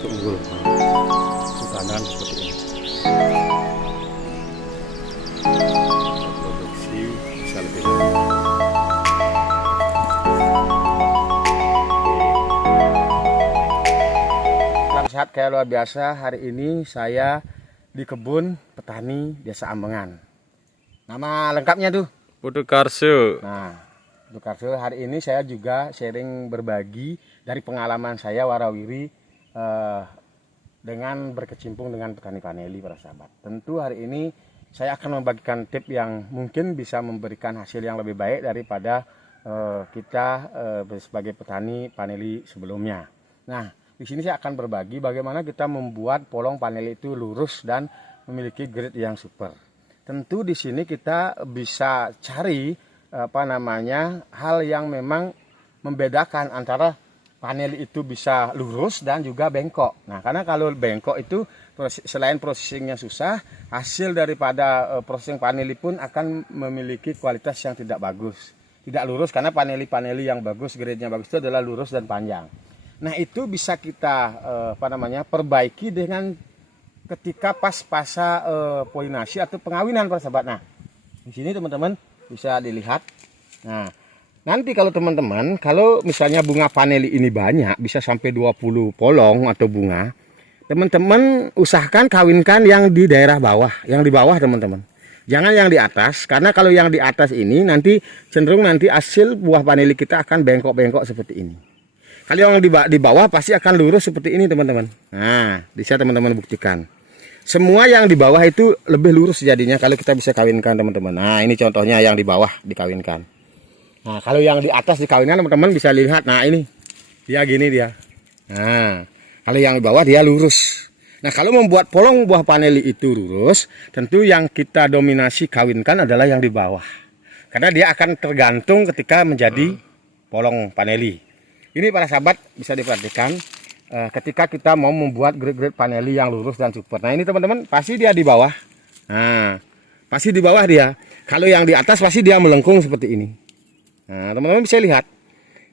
satu unggul. Tangan seperti ini. Produksi bisa lebih salam sehat kayak luar biasa. Hari ini saya di kebun petani Desa Ambengan. Nama lengkapnya tuh Putu Karso. Nah, untuk Karso, hari ini saya juga sharing berbagi dari pengalaman saya warawiri dengan berkecimpung dengan petani paneli para sahabat. Tentu hari ini saya akan membagikan tips yang mungkin bisa memberikan hasil yang lebih baik daripada kita sebagai petani paneli sebelumnya. Nah, di sini saya akan berbagi bagaimana kita membuat polong paneli itu lurus dan memiliki grade yang super. Tentu di sini kita bisa cari hal yang memang membedakan antara panel itu bisa lurus dan juga bengkok. Nah, karena kalau bengkok itu selain processingnya susah, hasil daripada processing paneli pun akan memiliki kualitas yang tidak bagus. Tidak lurus karena paneli yang bagus, grade-nya bagus itu adalah lurus dan panjang. Nah, itu bisa kita perbaiki dengan ketika pas polinasi atau pengawinan para sahabat. Nah, di sini teman-teman bisa dilihat. Nah, nanti kalau teman-teman, kalau misalnya bunga paneli ini banyak, bisa sampai 20 polong atau bunga, teman-teman usahakan kawinkan yang di daerah bawah, yang di bawah teman-teman. Jangan yang di atas, karena kalau yang di atas ini nanti cenderung nanti hasil buah paneli kita akan bengkok-bengkok seperti ini. Kalau yang di bawah pasti akan lurus seperti ini teman-teman. Nah, bisa teman-teman buktikan. Semua yang di bawah itu lebih lurus jadinya kalau kita bisa kawinkan teman-teman. Nah, ini contohnya yang di bawah dikawinkan. Nah, kalau yang di atas dikawinkan teman-teman bisa lihat. Nah, ini dia gini dia. Nah, kalau yang di bawah dia lurus. Nah, kalau membuat polong buah paneli itu lurus, tentu yang kita dominasi kawinkan adalah yang di bawah. Karena dia akan tergantung ketika menjadi polong paneli. Ini para sahabat bisa diperhatikan. Ketika kita mau membuat grade-grade paneli yang lurus dan super. Nah, ini teman-teman pasti dia di bawah. Nah, pasti di bawah dia. Kalau yang di atas pasti dia melengkung seperti ini. Nah, teman-teman bisa lihat.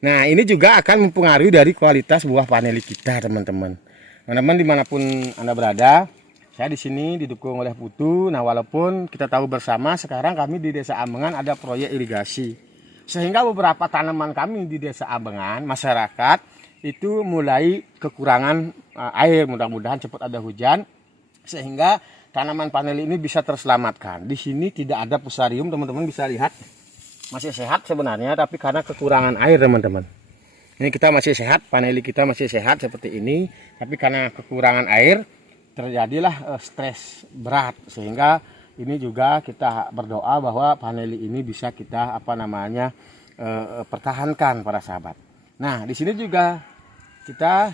Nah, ini juga akan mempengaruhi dari kualitas buah paneli kita, teman-teman. Teman-teman dimanapun Anda berada, saya di sini didukung oleh Putu. Nah, walaupun kita tahu bersama sekarang kami di Desa Ambengan ada proyek irigasi. Sehingga beberapa tanaman kami di Desa Ambengan, masyarakat itu mulai kekurangan air, mudah-mudahan cepat ada hujan sehingga tanaman paneli ini bisa terselamatkan. Di sini tidak ada fusarium, teman-teman bisa lihat. Masih sehat sebenarnya, tapi karena kekurangan air, teman-teman. Ini kita masih sehat, paneli kita masih sehat seperti ini, tapi karena kekurangan air terjadilah stres berat, sehingga ini juga kita berdoa bahwa paneli ini bisa kita pertahankan para sahabat. Nah, di sini juga kita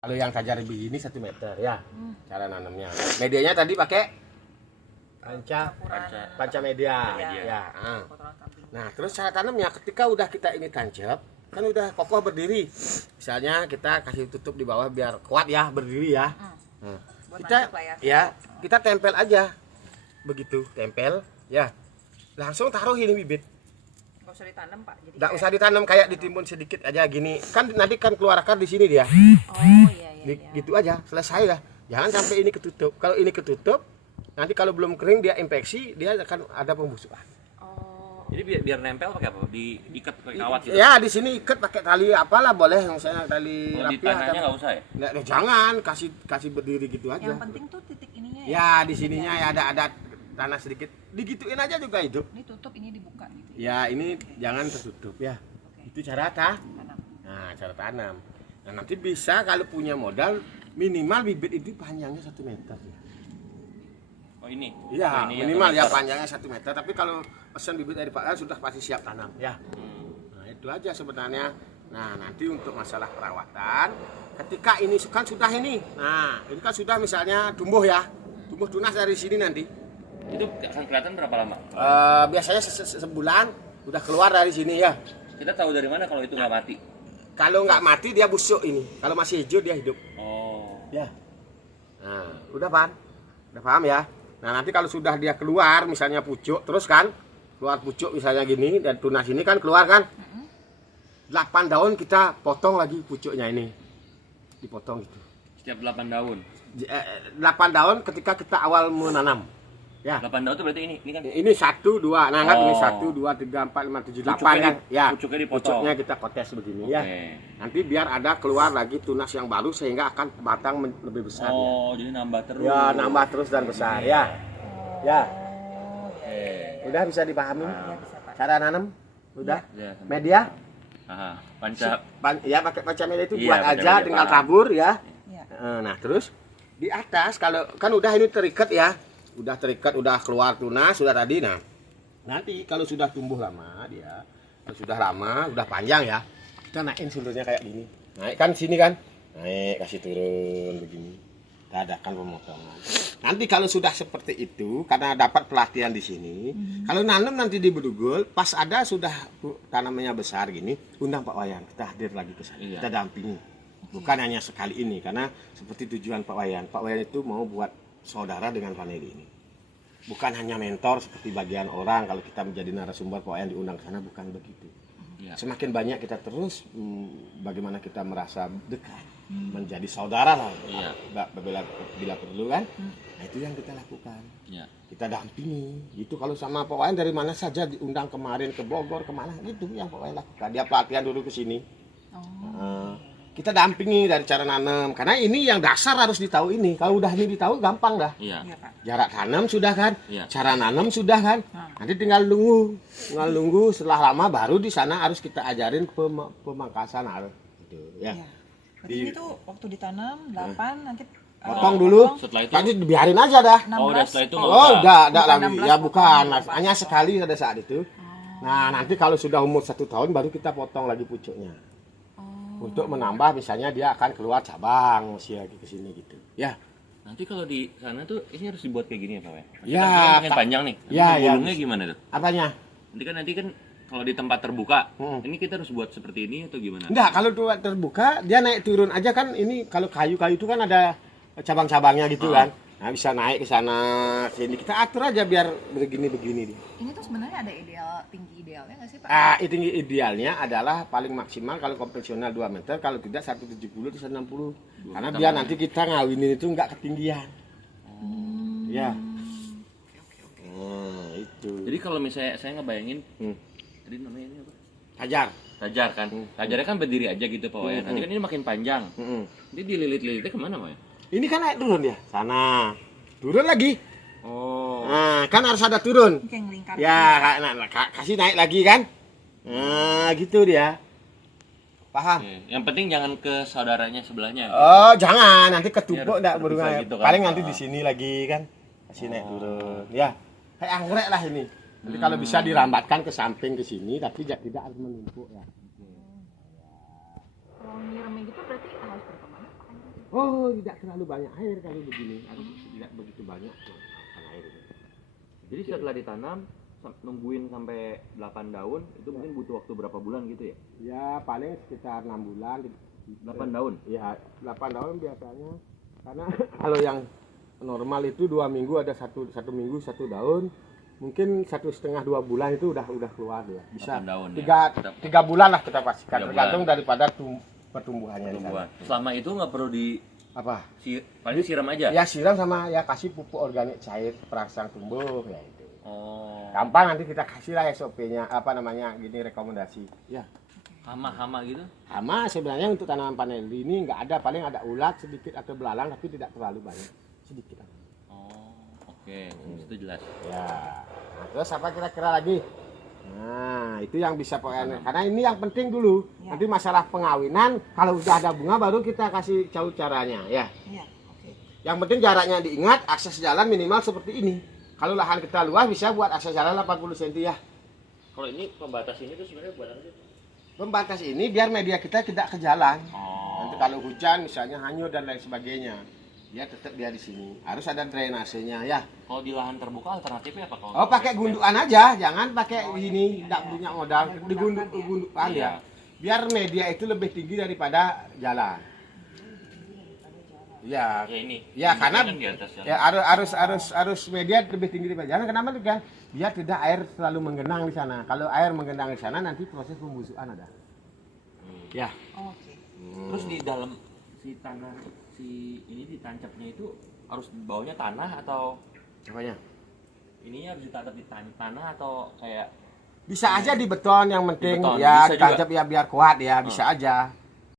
Kalau yang kajar begini 1 meter ya. Cara nanamnya. Medianya tadi pakai panca media. Ya. Nah, terus cara tanamnya ketika udah kita ini tancap, kan udah kokoh berdiri. Misalnya kita kasih tutup di bawah biar kuat ya berdiri ya. Nah, kita tempel aja. Begitu, tempel ya. Langsung taruh ini bibit. Nggak usah ditanam, Pak. Jadi Nggak usah ditanam, kayak ditimbun sedikit aja gini. Kan nanti kan keluar akar di sini dia. Oh iya. Gitu aja, selesai lah. Jangan sampai ini ketutup. Kalau ini ketutup, nanti kalau belum kering dia infeksi, dia akan ada pembusukan. Oh. Jadi biar nempel pakai apa? Diikat pakai kawat gitu. Ya, di sini ikat pakai tali apalah boleh, misalnya tali Kalau di rapiah. tanahnya nggak usah ya? Nggak, jangan kasih berdiri gitu aja. Yang penting tuh titik ininya Ya, di sininya ya ada tanah sedikit. Digituin aja juga hidup. Ini tutup, ini dibuka gitu. Ya, ini jangan tertutup ya. Itu cara Tanam. Nah, cara tanam. Nah, nanti bisa kalau punya modal minimal bibit itu panjangnya 1 meter ya. Oh ini? Iya, Oh, ini minimal ya meter. panjangnya 1 meter. Tapi kalau pesan bibit dari Pak Al sudah pasti siap tanam ya. Nah, itu aja sebenarnya. Nah, nanti untuk masalah perawatan, ketika ini kan sudah ini. Nah, ini kan sudah misalnya tumbuh ya. Tumbuh tunas dari sini nanti. Itu akan kelihatan berapa lama? Biasanya sebulan udah keluar dari sini ya. Kita tahu dari mana kalau itu nggak mati? Kalau nggak mati dia busuk ini. Kalau masih hijau dia hidup. Oh. Ya. Nah, udah Pan? Udah paham ya? Nah, nanti kalau sudah dia keluar misalnya pucuk terus kan, keluar pucuk misalnya gini dan tunas ini kan keluar kan. 8 daun kita potong lagi pucuknya ini. Dipotong gitu. Setiap 8 daun. 8 daun ketika kita awal menanam. Ya. 8 daun itu berarti ini kan? Ini 1 2. Nah, kan ini Oh. 1 2 3 4 5 7 8 Pucuknya kan. Ya. pucuknya dipotong. Pucuknya kita kotes begini ya. Oke. Nanti biar ada keluar lagi tunas yang baru sehingga akan batang lebih besar ya. Oh, jadi nambah terus. Ya, nambah terus dan besar ya. Ya. Oke. Udah bisa dipahami? Iya, bisa, Pak. Cara nanam? Udah? Ya. Media? Aha, panca. Ya pakai panca media itu Iya, buat panca aja media, tinggal paham. tabur ya. Iya. Nah, terus di atas kalau kan udah ini terikat ya. Udah terikat, udah keluar tunas, sudah tadi. Nah, nanti kalau sudah tumbuh lama dia, kalau sudah lama, udah panjang ya, kita naikin sundurnya kayak gini. Naik kan sini kan, naik kasih turun begini. Kita adakan pemotongan. Nanti kalau sudah seperti itu, karena dapat pelatihan di sini, kalau nanam nanti di Bedugul, pas ada sudah tanamannya besar gini, undang Pak Wayan, kita hadir lagi ke sana, Iya. kita dampingi. Bukan hanya sekali ini, karena seperti tujuan Pak Wayan. Pak Wayan itu mau buat saudara dengan Vanedi ini. Bukan hanya mentor seperti bagian orang kalau kita menjadi narasumber Pak Wayan diundang ke sana, bukan begitu. Ya. Semakin banyak kita terus bagaimana kita merasa dekat, menjadi saudara lah. Iya. Bila perlu kan. Nah, itu yang kita lakukan. Ya. Kita dampingi. Itu kalau sama Pak Wayan dari mana saja diundang kemarin ke Bogor kemana gitu yang Pak Wayan lakukan. Dia pelatihan dulu ke sini. Kita dampingi dari cara nanam karena ini yang dasar harus ditahu ini. Kalau udah ini ditahu gampang dah. Iya. Iya, Pak. Jarak tanam sudah kan, Iya. cara nanam sudah kan. Nanti tinggal nunggu setelah lama baru di sana harus kita ajarin pemangkasan harus gitu ya. Iya. Berarti ini tuh waktu ditanam 8 nanti Potong dulu. Setelah itu. Tadi biarin aja dah. 16. Oh, udah setelah itu nggak Oh, usah. enggak Bukan lagi. 16 Ya bukan, potong. hanya sekali pada saat itu. Nah, nanti kalau sudah umur 1 tahun baru kita potong lagi pucuknya. Untuk menambah misalnya dia akan keluar cabang masih lagi ke sini gitu. Ya. Nanti kalau di sana tuh ini harus dibuat kayak gini ya Pak ya? Ya, Kan pengen Pak. panjang nih. Ya, Nanti ya. gulungnya gimana tuh? Apanya? Nanti kan kalau di tempat terbuka, Hmm. ini kita harus buat seperti ini atau gimana? Enggak, kalau tuh terbuka dia naik turun aja kan ini kalau kayu-kayu itu kan ada cabang-cabangnya gitu kan. Nah, bisa naik ke sana sini. Kita atur aja biar begini-begini dia. Ini tuh sebenarnya ada tinggi idealnya nggak sih, Pak? Tinggi idealnya adalah paling maksimal kalau konvensional 2 meter, kalau tidak 170 atau 160. Karena biar nanti kita ngawinin itu enggak ketinggian. Ya. Nah, itu. Jadi kalau misalnya saya ngebayangin, Hmm. tadi namanya ini apa? Hajar. Tajar kan? Tajarnya kan berdiri aja gitu Pak Wayan. Nanti kan ini makin panjang. Mm-mm. Jadi dililit-lilitnya kemana Pak ya? Ini kan naik turun ya, sana. Turun lagi. Oh. Nah, kan harus ada turun. Kayak ngelingkar. Ya, kasih naik lagi kan. Nah, gitu dia. Paham? Oke. Yang penting jangan ke saudaranya sebelahnya. Oh, jangan. Nanti Ini ketumpuk harus enggak terpisah berungai. gitu kan. Paling nanti di sini lagi kan. Kasih naik turun. Ya. Kayak anggrek lah ini. Nanti kalau bisa dirambatkan ke samping ke sini tapi tidak harus menumpuk ya. Kalau nyiramnya gitu berarti harus berapa banyak, Pak? Oh, tidak terlalu banyak air kalau begini, harus tidak begitu banyak air. Jadi setelah ditanam nungguin sampai 8 daun itu mungkin butuh waktu berapa bulan gitu ya? Ya paling sekitar 6 bulan. 8 daun? Ya 8 daun biasanya. Karena kalau yang normal itu 2 minggu ada satu minggu 1 daun. Mungkin 1,5-2 bulan itu udah keluar ya. Bisa 8 daun, tiga bulan lah kita pastikan, 3 tergantung daripada pertumbuhannya. Selama itu nggak perlu Apa? paling siram aja? Ya siram sama ya kasih pupuk organik cair perangsang tumbuh ya itu. Oh. Gampang, nanti kita kasih lah SOP-nya, apa namanya, gini rekomendasi. Ya. Hama gitu? Hama sebenarnya untuk tanaman paneli ini nggak ada, paling ada ulat sedikit atau belalang tapi tidak terlalu banyak, sedikit. Oh, oke. Itu jelas. Ya. Nah, terus apa kira-kira lagi? Nah, itu yang bisa pokoknya. Karena ini yang penting dulu. Ya. Nanti masalah pengawinan, kalau udah ada bunga baru kita kasih tahu caranya, ya. Iya, oke. Yang penting jaraknya diingat, akses jalan minimal seperti ini. Kalau lahan kita luas bisa buat akses jalan 80 cm ya. Kalau ini pembatas ini tuh sebenarnya buat apa sih? Pembatas ini biar media kita tidak ke jalan. Oh. Nanti kalau hujan misalnya hanyut dan lain sebagainya, dia tetap dia di sini. Harus ada drainasenya ya. Kalau di lahan terbuka alternatifnya apa kalau? Oh, pakai gundukan aja, jangan pakai ini, tidak punya modal. Digundukan Iya. ya. Biar media itu lebih tinggi daripada jalan. Ya, Ya ini. ya Ini karena kan di atas jalan. ya harus media lebih tinggi daripada jalan. Kenapa tuh kan? Biar tidak air selalu menggenang di sana. Kalau air menggenang di sana nanti proses pembusukan ada. Ya. Oke. Terus di dalam si tanah si ini ditancapnya itu harus bawahnya tanah atau Apanya? ininya harus ditancap di tanah atau kayak Bisa aja di beton yang penting beton, ya bisa ditancap ya biar kuat ya, bisa aja.